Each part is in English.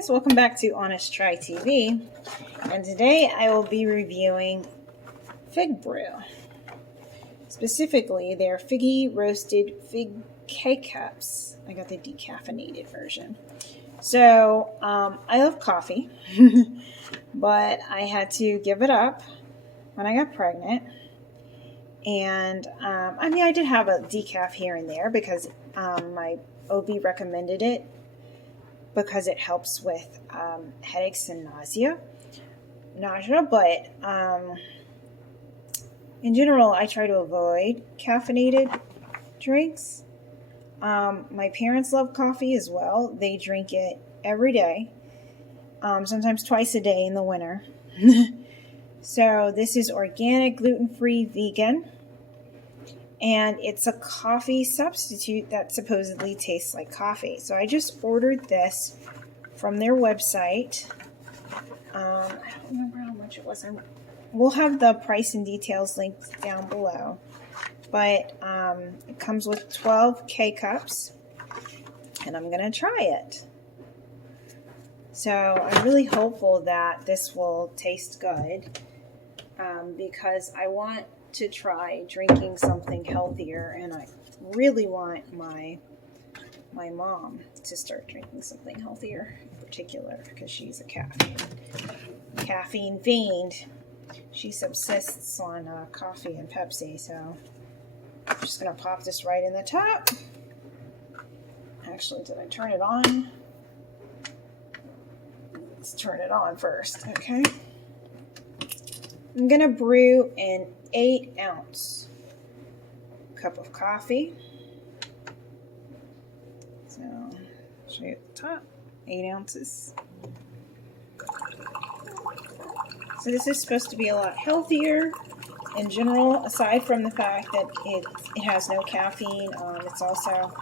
guys, welcome back to Honest Try TV, and today I will be reviewing FigBrew. Specifically, their Figgee roasted fig K-Cups. I got the decaffeinated version. So, I love coffee, but I had to give it up when I got pregnant. And, I did have a decaf here and there because my OB recommended it because it helps with headaches and nausea, but in general, I try to avoid caffeinated drinks. My parents love coffee as well. They drink it every day, sometimes twice a day in the winter. So this is organic, gluten-free, vegan, and it's a coffee substitute that supposedly tastes like coffee. So I just ordered this from their website. I don't remember how much it was. We'll have the price and details linked down below. But it comes with 12 K-Cups, and I'm going to try it. So I'm really hopeful that this will taste good because I want to try drinking something healthier, and I really want my mom to start drinking something healthier in particular because she's a caffeine fiend. She subsists on coffee and Pepsi, so I'm just going to pop this right in the top. Actually, did I turn it on? Let's turn it on first, okay? I'm going to brew an 8-ounce cup of coffee. So, I'll show you at the top, 8 ounces. So this is supposed to be a lot healthier in general, aside from the fact that it has no caffeine. It's also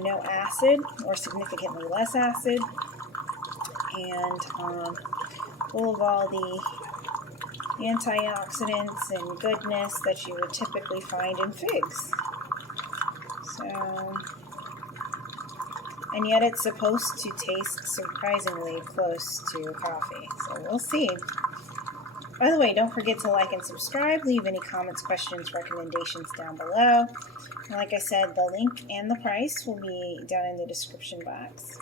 no acid, or significantly less acid, and full of all the antioxidants and goodness that you would typically find in figs. So, and yet it's supposed to taste surprisingly close to coffee. So we'll see. By the way, don't forget to like and subscribe. Leave any comments, questions, recommendations down below. And like I said, the link and the price will be down in the description box.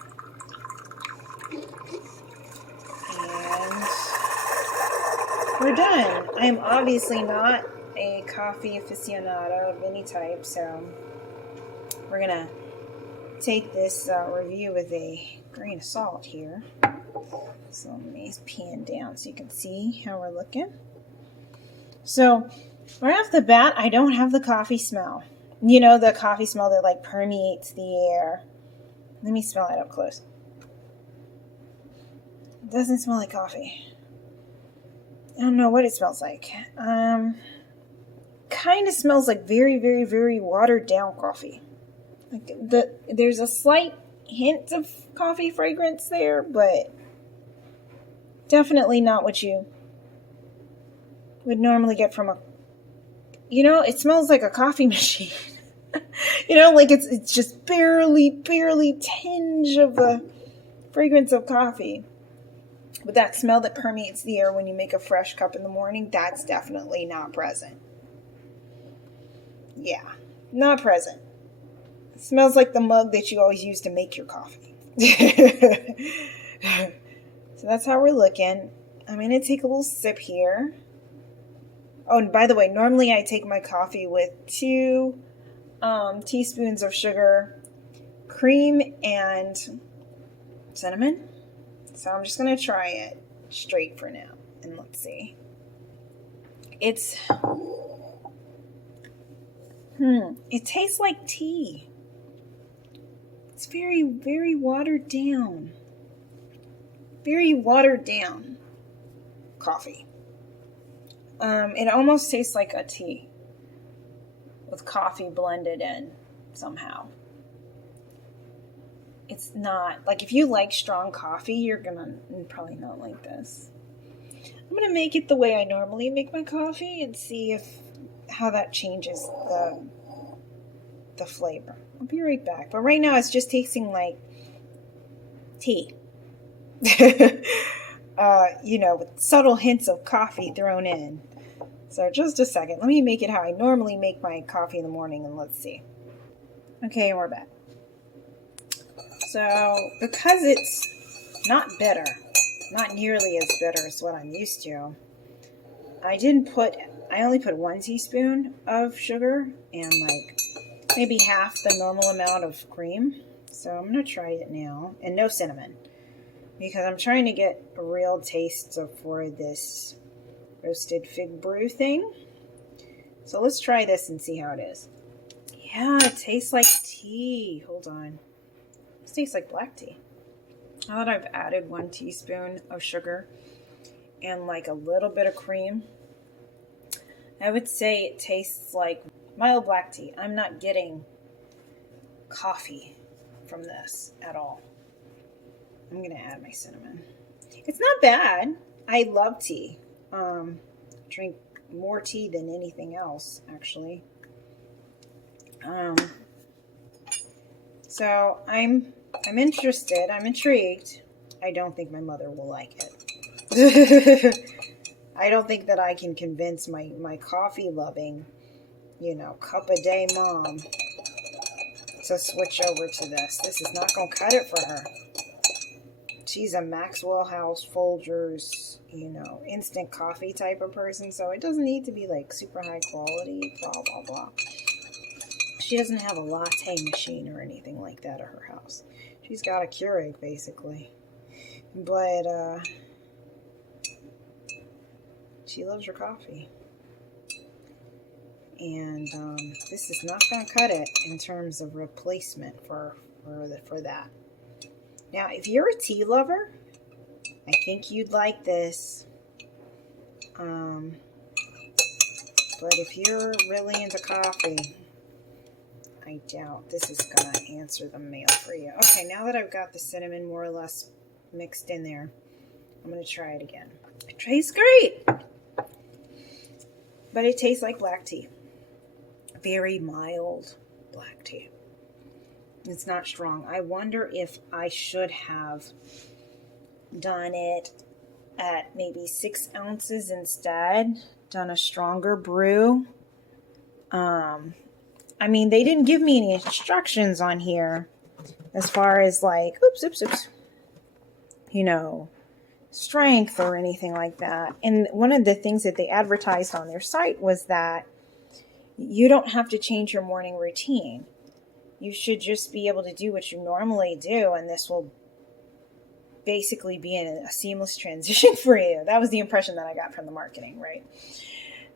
And we're done. I am obviously not a coffee aficionado of any type, so we're going to take this review with a grain of salt here. So let me pan down so you can see how we're looking. So right off the bat, I don't have the coffee smell. You know, the coffee smell that like permeates the air. Let me smell it up close. It doesn't smell like coffee. I don't know what it smells like. Kind of smells like very, very, very watered down coffee. Like there's a slight hint of coffee fragrance there, but definitely not what you would normally get from it smells like a coffee machine. Like it's just barely tinge of the fragrance of coffee. But that smell that permeates the air when you make a fresh cup in the morning, that's definitely not present. Yeah, not present. It smells like the mug that you always use to make your coffee. So that's how we're looking. I'm going to take a little sip here. Oh, and by the way, normally I take my coffee with 2 teaspoons of sugar, cream, and cinnamon. So I'm just going to try it straight for now. And let's see. It tastes like tea. It's very, very watered down. Very watered down coffee. It almost tastes like a tea with coffee blended in somehow. It's not, like if you like strong coffee, you're gonna probably not like this. I'm gonna make it the way I normally make my coffee and see how that changes the flavor. I'll be right back. But right now it's just tasting like tea. With subtle hints of coffee thrown in. So just a second. Let me make it how I normally make my coffee in the morning, and let's see. Okay, we're back. So because it's not bitter, not nearly as bitter as what I'm used to, I only put 1 teaspoon of sugar and like maybe half the normal amount of cream. So I'm going to try it now. And no cinnamon, because I'm trying to get a real taste for this roasted FigBrew thing. So let's try this and see how it is. Yeah, it tastes like tea. Hold on. It tastes like black tea. Now that I've added 1 teaspoon of sugar and like a little bit of cream, I would say it tastes like mild black tea. I'm not getting coffee from this at all. I'm going to add my cinnamon. It's not bad. I love tea. Drink more tea than anything else, actually. So I'm interested. I'm intrigued. I don't think my mother will like it. I don't think that I can convince my coffee-loving, cup-a-day mom to switch over to this. This is not going to cut it for her. She's a Maxwell House Folgers, instant coffee type of person, so it doesn't need to be like super high quality, blah, blah, blah. She doesn't have a latte machine or anything like that at her house. She's got a Keurig, basically. But, she loves her coffee. And this is not going to cut it in terms of replacement for that. Now, if you're a tea lover, I think you'd like this. But if you're really into coffee, I doubt this is going to answer the mail for you. Okay, now that I've got the cinnamon more or less mixed in there, I'm going to try it again. It tastes great, but it tastes like black tea. Very mild black tea. It's not strong. I wonder if I should have done it at maybe 6 ounces instead, done a stronger brew. They didn't give me any instructions on here as far as like, strength or anything like that. And one of the things that they advertised on their site was that you don't have to change your morning routine. You should just be able to do what you normally do, and this will basically be in a seamless transition for you. That was the impression that I got from the marketing, right?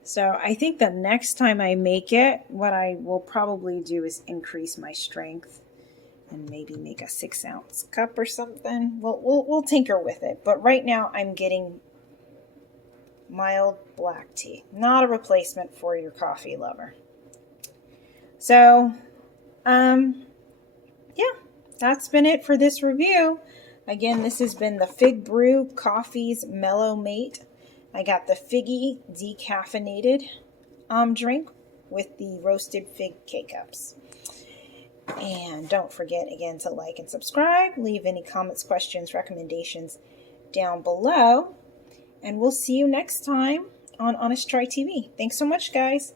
So I think the next time I make it, what I will probably do is increase my strength and maybe make a 6-ounce cup or something. We'll tinker with it. But right now I'm getting mild black tea, not a replacement for your coffee lover. So, that's been it for this review. Again, this has been the FigBrew Coffee's Mellow Mate. I got the Figgee decaffeinated drink with the roasted fig K-Cups. And don't forget, again, to like and subscribe. Leave any comments, questions, recommendations down below. And we'll see you next time on Honest Try TV. Thanks so much, guys.